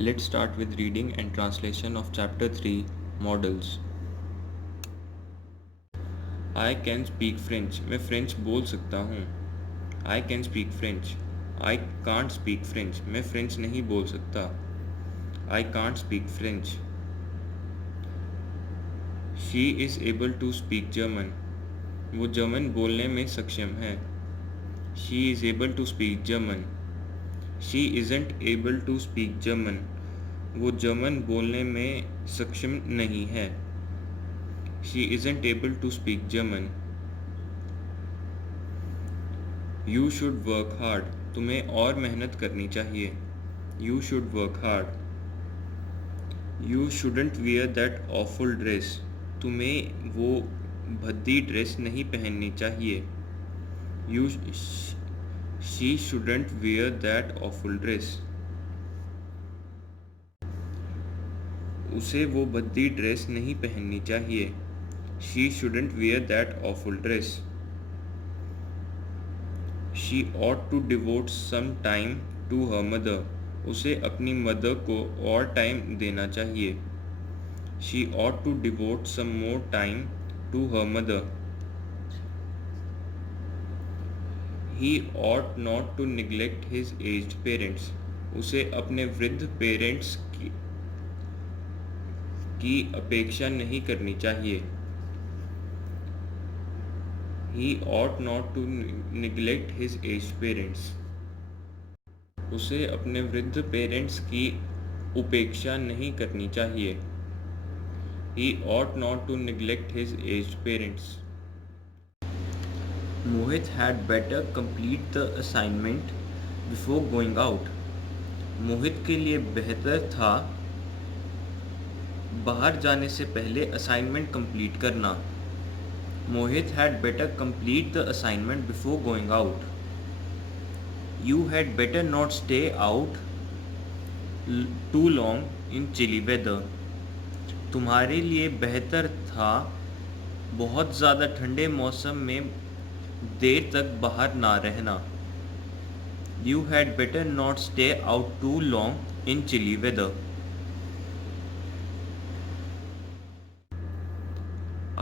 Let's start with reading and translation of Chapter 3 Models. I can speak French. मैं French बोल सकता हूँ. I can speak French. I can't speak French. मैं French नहीं बोल सकता. I can't speak French. She is able to speak German. वो German बोलने में सक्षम है. She is able to speak German. She isn't able to speak German. वो जर्मन बोलने में सक्षम नहीं है. She isn't able to speak German. You should work hard. तुम्हें और मेहनत करनी चाहिए. You should work hard. You shouldn't wear that awful dress. तुम्हें वो भद्दी ड्रेस नहीं पहननी चाहिए. You She shouldn't wear that awful dress. उसे वो भद्दी ड्रेस नहीं पहननी चाहिए. She shouldn't wear that awful dress. She ought to devote some time to her mother. उसे अपनी मदर को और टाइम देना चाहिए. She ought to devote some more time to her mother. He ought not to neglect his aged parents. उसे अपने वृद्ध parents की अपेक्षा नहीं करनी चाहिए. He ought not to neglect his aged parents. उसे अपने वृद्ध पेरेंट्स की उपेक्षा नहीं करनी चाहिए. He ought not to neglect his aged parents. Mohit had better complete the assignment before going out. मोहित के लिए बेहतर था बाहर जाने से पहले असाइनमेंट कंप्लीट करना. मोहित had better complete the assignment before going out. You had better not stay out too long in chilly weather. तुम्हारे लिए बेहतर था बहुत ज़्यादा ठंडे मौसम में देर तक बाहर ना रहना. You had better not stay out too long in chilly weather.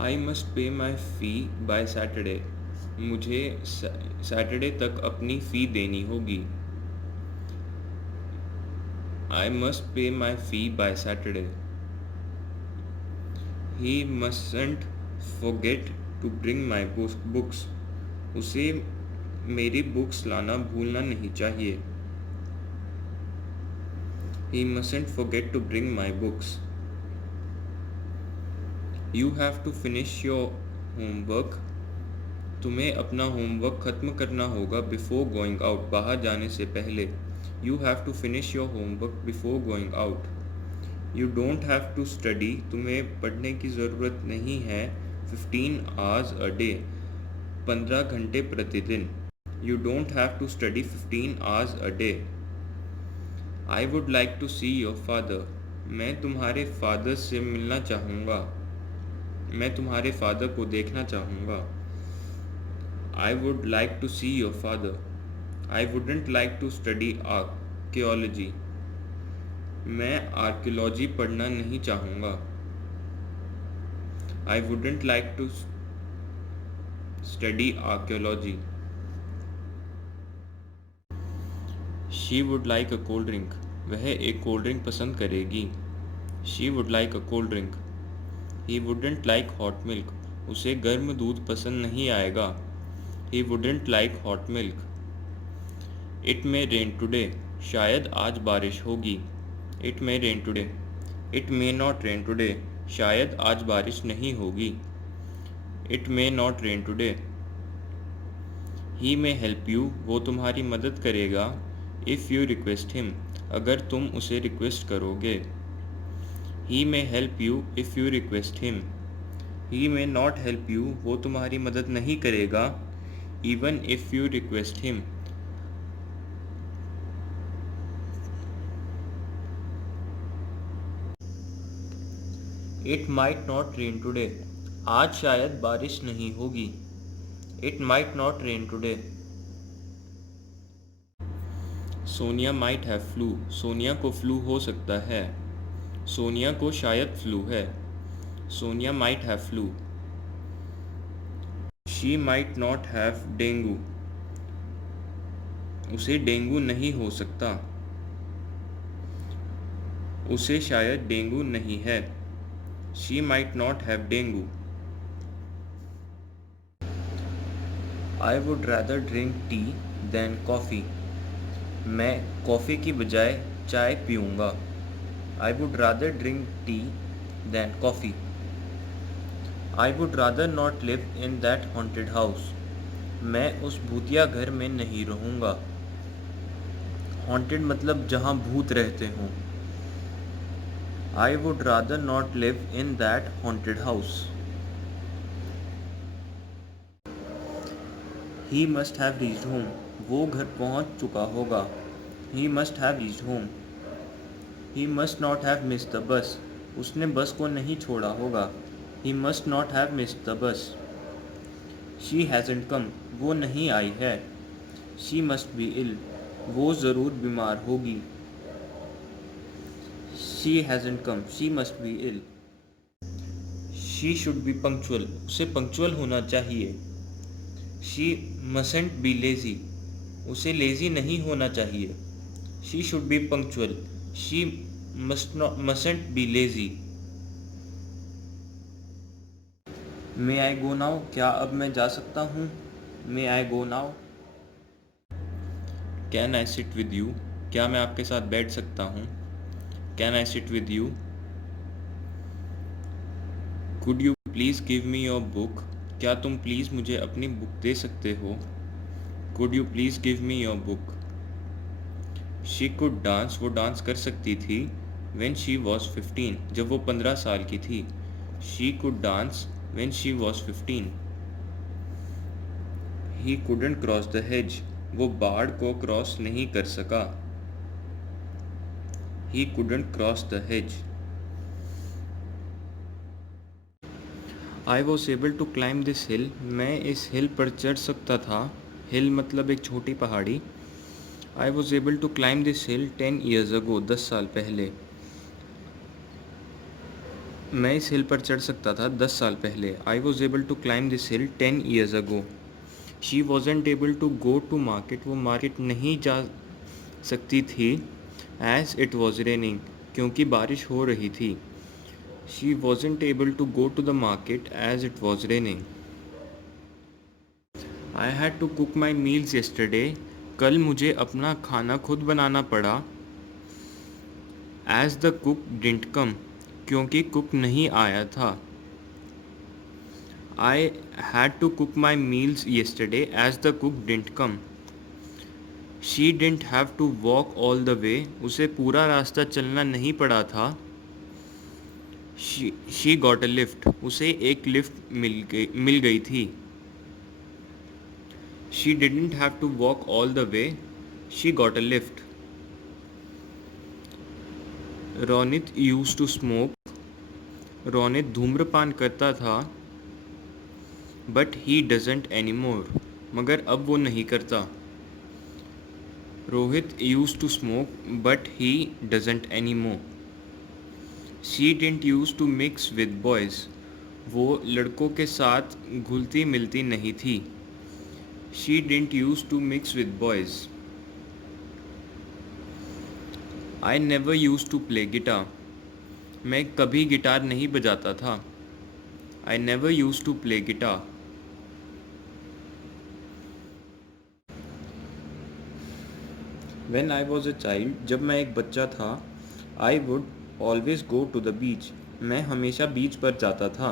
I must pay my fee by Saturday. मुझे सैटरडे तक अपनी फ़ी देनी होगी. I must pay my fee by Saturday. He mustn't forget to bring my books. उसे मेरी books लाना भूलना नहीं चाहिए. He mustn't forget to bring my books. You have to finish your homework. तुम्हें अपना होमवर्क ख़त्म करना होगा before going out. बाहर जाने से पहले. You have to finish your homework before going out. You don't have to study. तुम्हें पढ़ने की ज़रूरत नहीं है 15 hours a day. 15 घंटे प्रतिदिन. You don't have to study 15 hours a day. I would like to see your father. मैं तुम्हारे फादर से मिलना चाहूँगा. मैं तुम्हारे फादर को देखना चाहूँगा. I would like to see your father. I wouldn't like to study archaeology. मैं आर्कियोलॉजी पढ़ना नहीं चाहूँगा. I wouldn't like to study archaeology. She would like a cold drink. वह एक कोल्ड ड्रिंक पसंद करेगी. She would like a cold drink. He wouldn't like hot milk. उसे गर्म दूध पसंद नहीं आएगा. He wouldn't like hot milk. It may rain today. शायद आज बारिश होगी. It may rain today. It may not rain today. शायद आज बारिश नहीं होगी. It may not rain today. He may help you. वो तुम्हारी मदद करेगा. If you request him. अगर तुम उसे रिक्वेस्ट करोगे. He may help you if you request him. He may not help you. वो तुम्हारी मदद नहीं करेगा. Even if you request him. It might not rain today. आज शायद बारिश नहीं होगी. It might not rain today. Sonia might have flu, Sonia को फ्लू हो सकता है। सोनिया को शायद फ्लू है। Sonia might have flu. She might not have dengue, उसे डेंगू नहीं हो सकता। उसे शायद डेंगू नहीं है। She might not have dengue. I would rather drink tea than coffee, मैं कॉफ़ी की बजाय चाय पीऊँगा। I would rather drink tea than coffee. I would rather not live in that haunted house, मैं उस भूतिया घर में नहीं रहूँगा। हॉन्टेड मतलब जहाँ भूत रहते हों। I would rather not live in that haunted house. He must have reached home, वो घर पहुँच चुका होगा। He must have reached home. He must not have missed the bus, उसने बस को नहीं छोड़ा होगा। He must not have missed the bus. She hasn't come, वो नहीं आई है। शी मस्ट बी इल, वो ज़रूर बीमार होगी। She hasn't come, she must be ill. She should be punctual, उसे पंक्चुअल होना चाहिए। शी मसंट बी लेज़ी, उसे लेज़ी नहीं होना चाहिए। She should be punctual, she mustn't be lazy. May I go now, क्या अब मैं जा सकता हूँ। May I go now. Can I sit with you, क्या मैं आपके साथ बैठ सकता हूँ। Can I sit with you. Could you please give me your book, क्या तुम प्लीज़ मुझे अपनी बुक दे सकते हो। Could you please give me your book. She could dance, वो डांस कर सकती थी। व्हेन शी वॉज 15, जब वो 15 साल की थी। She could dance when she was 15। He couldn't cross the hedge, वो बाड़ को क्रॉस नहीं कर सका। He couldn't cross the hedge. I was able to climb this hill, मैं इस हिल पर चढ़ सकता था। हिल मतलब एक छोटी पहाड़ी। I was able to climb this hill 10 years ago, 10 साल पहले। मैं इस हिल पर चढ़ सकता था 10 साल पहले। I was able to climb this hill 10 years ago। She wasn't able to go to market, वो मार्केट नहीं जा सकती थी। एज इट वॉज रेनिंग, क्योंकि बारिश हो रही थी। She wasn't able to go to the market as it was raining. I had to cook my meals yesterday, कल मुझे अपना खाना खुद बनाना पड़ा। As the cook didn't come, क्योंकि कुक नहीं आया था। I had to cook my meals yesterday as the cook didn't come. She didn't have to walk all the way, उसे पूरा रास्ता चलना नहीं पड़ा था। शी गॉट अ लिफ्ट, उसे एक लिफ्ट मिल गई थी। She didn't have to walk all the way, she got a lift. Ronit used to smoke, Ronit धूम्रपान करता था। But he doesn't any more, मगर अब वो नहीं करता। Rohit used to smoke but he doesn't any more. She didn't use to mix with boys, वो लड़कों के साथ घुलती मिलती नहीं थी। She didn't use to mix with boys. I never used to play guitar, मैं कभी गिटार नहीं बजाता था। I never used to play guitar. When I was a child, जब मैं एक बच्चा था। I would always go to the beach, मैं हमेशा बीच पर जाता था।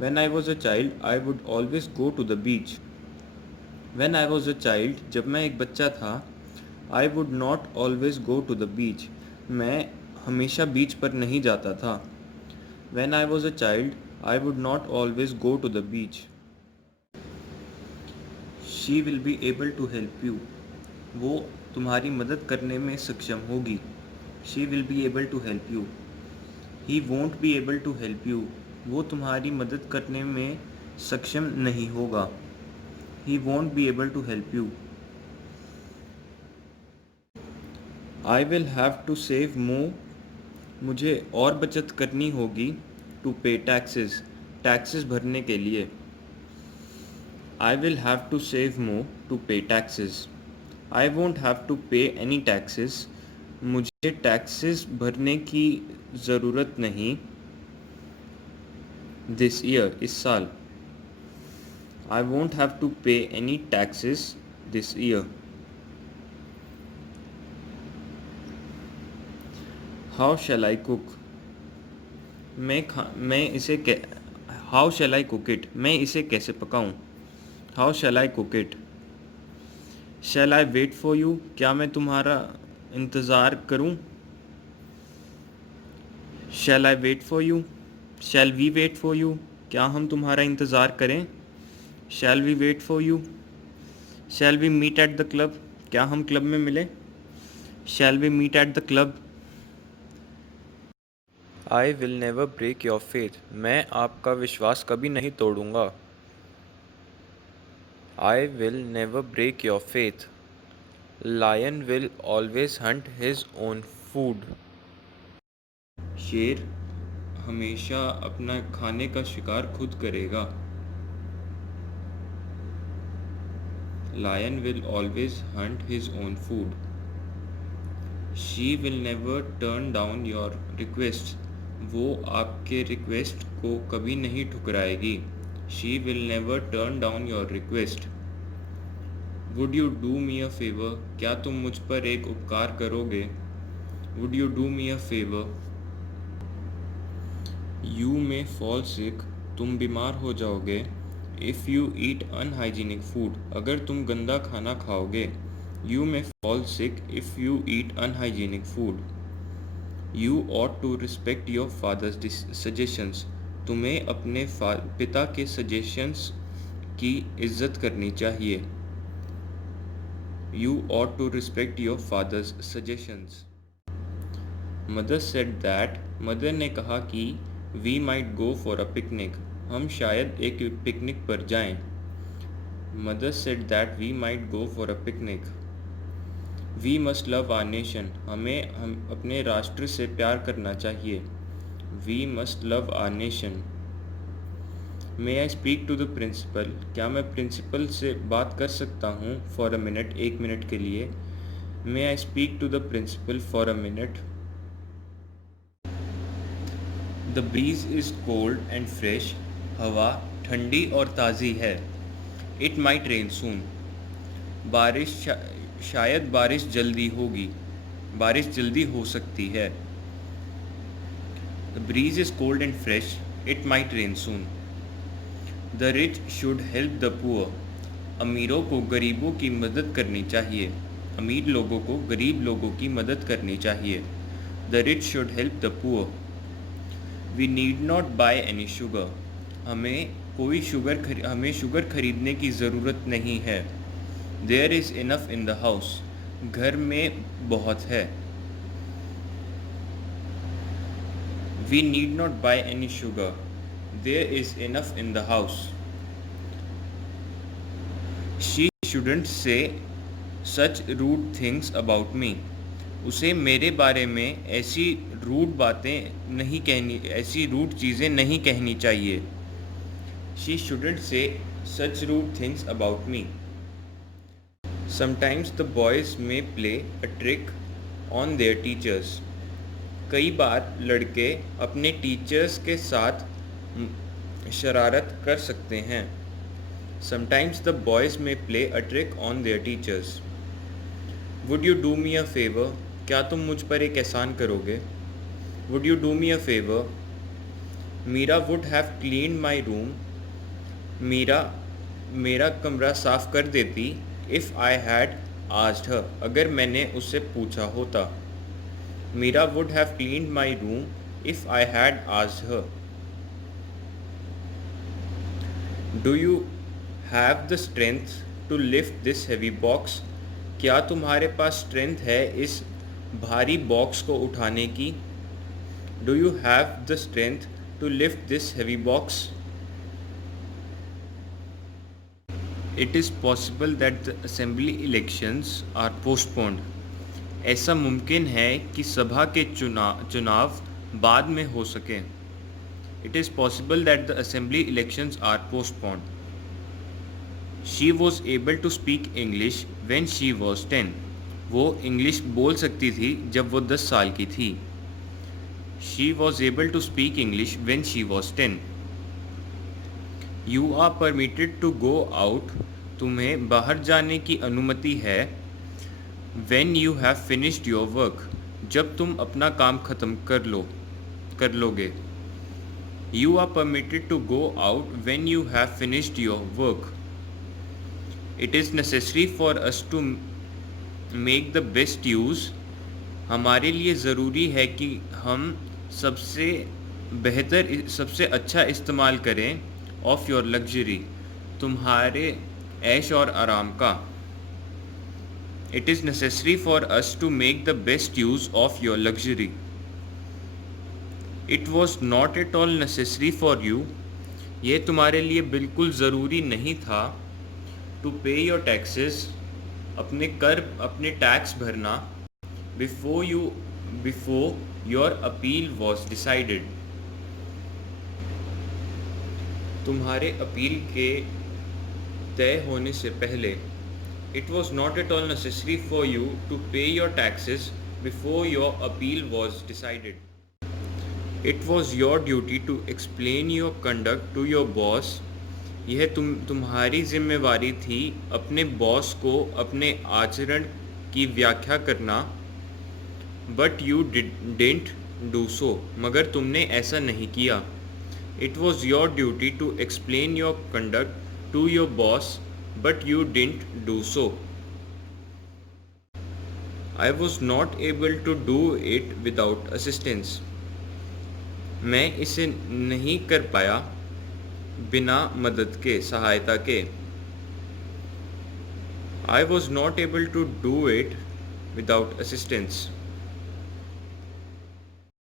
When I was a child, I would always go to the beach. When I was a child, जब मैं एक बच्चा था। I would not always go to the beach, मैं हमेशा बीच पर नहीं जाता था। When I was a child, I would not always go to the beach. She will be able to help you, वो तुम्हारी मदद करने में सक्षम होगी। She will be able to help you. He won't be able to help you, वो तुम्हारी मदद करने में सक्षम नहीं होगा। He won't be able to help you. I will have to save more, मुझे और बचत करनी होगी। टू पे टैक्सेस, टैक्सेस भरने के लिए। I will have to save more to pay taxes. I won't have to pay any taxes, मुझे taxes भरने की ज़रूरत नहीं। दिस ईयर, इस साल। I won't have to pay any taxes this year. How shall I cook, मैं इसे how shall I cook it, मैं इसे कैसे पकाऊं। How shall I cook it. Shall I wait for you, क्या मैं तुम्हारा इंतज़ार करूं। शैल I wait for you. Shall we wait for you, क्या हम तुम्हारा इंतज़ार करें। Shall we wait for you. Shall we meet at the club, क्या हम क्लब में मिलें। Shall we meet at the club. I will never break your faith, मैं आपका विश्वास कभी नहीं तोड़ूंगा। I will never break your faith. Lion will always hunt his own food, शेर हमेशा अपना खाने का शिकार खुद करेगा। Lion will always hunt his own food. She will never turn down your request, वो आपके रिक्वेस्ट को कभी नहीं ठुकराएगी। She will never turn down your request. Would you do me a favour, क्या तुम मुझ पर एक उपकार करोगे। Would you do me a favour. You may fall sick, तुम बीमार हो जाओगे। If you eat unhygienic food, अगर तुम गंदा खाना खाओगे। You may fall sick if you eat unhygienic food. You ought to respect your father's suggestions, तुम्हें अपने पिता के सजेशंस की इज्जत करनी चाहिए। You ought to respect your father's suggestions. Mother said that, mother ने कहा कि we might go for a picnic, हम शायद एक पिकनिक पर जाएं। Mother said that we might go for a picnic. We must love our nation, हम अपने राष्ट्र से प्यार करना चाहिए। We must love our nation. May I speak to the principal, क्या मैं प्रिंसिपल से बात कर सकता हूँ। फॉर अ मिनट, एक मिनट के लिए। May I speak to the principal for a minute. The breeze is cold and fresh, हवा ठंडी और ताज़ी है। इट माइट रेन सून, शायद बारिश जल्दी होगी, बारिश जल्दी हो सकती है। The breeze is cold and fresh, it might rain soon. The rich should help the poor, अमीरों को गरीबों की मदद करनी चाहिए। अमीर लोगों को गरीब लोगों की मदद करनी चाहिए। The rich should help the poor. We need not buy any sugar, हमें शुगर खरीदने की ज़रूरत नहीं है। There is enough in the house, घर में बहुत है। We need not buy any sugar, there is enough in the house. She shouldn't say such rude things about me, उसे मेरे बारे में ऐसी रूड बातें नहीं कहनी, ऐसी रूड चीज़ें नहीं कहनी चाहिए। She shouldn't say such rude things about me. Sometimes the boys may play a trick on their teachers, कई बार लड़के अपने टीचर्स के साथ शरारत कर सकते हैं। Sometimes the boys may play a trick on their teachers. Would you do me a favour, क्या तुम मुझ पर एक एहसान करोगे। Would you do me a favour. Meera would have cleaned my room, Meera मेरा कमरा साफ़ कर देती। If I had asked her, अगर मैंने उससे पूछा होता। Meera would have cleaned my room if I had asked her. Do you have the strength to lift this heavy box, क्या तुम्हारे पास स्ट्रेंथ है इस भारी बॉक्स को उठाने की। Do you have the strength to lift this heavy box. It is possible that the assembly elections are postponed. ऐसा मुमकिन है कि सभा के चुनाव बाद में हो सके। It is possible that the assembly elections are postponed. She was able to speak English when she was 10. वो इंग्लिश बोल सकती थी जब वो 10 साल की थी। She was able to speak English when she was 10. You are permitted to go out. तुम्हें बाहर जाने की अनुमति है। When you have finished your work. जब तुम अपना काम ख़त्म कर लोगे। You are permitted to go out when you have finished your work. It is necessary for us to make the best use. हमारे लिए ज़रूरी है कि हम सबसे अच्छा इस्तेमाल करें of your luxury. तुम्हारे ऐश और आराम का। It is necessary for us to make the best use of your luxury. It was not at all necessary for you. ये तुम्हारे लिए बिल्कुल ज़रूरी नहीं था। To pay your taxes. अपने टैक्स भरना। Before your appeal was decided. तुम्हारे अपील के तय होने से पहले। It was not at all necessary for you to pay your taxes before your appeal was decided. It was your duty to explain your conduct to your boss. यह तुम्हारी जिम्मेवारी थी अपने बॉस को अपने आचरण की व्याख्या करना। But you didn't do so. मगर तुमने ऐसा नहीं किया। It was your duty to explain your conduct to your boss, but you didn't do so. I was not able to do it without assistance. मैं इसे नहीं कर पाया बिना मदद के, सहायता के। I was not able to do it without assistance.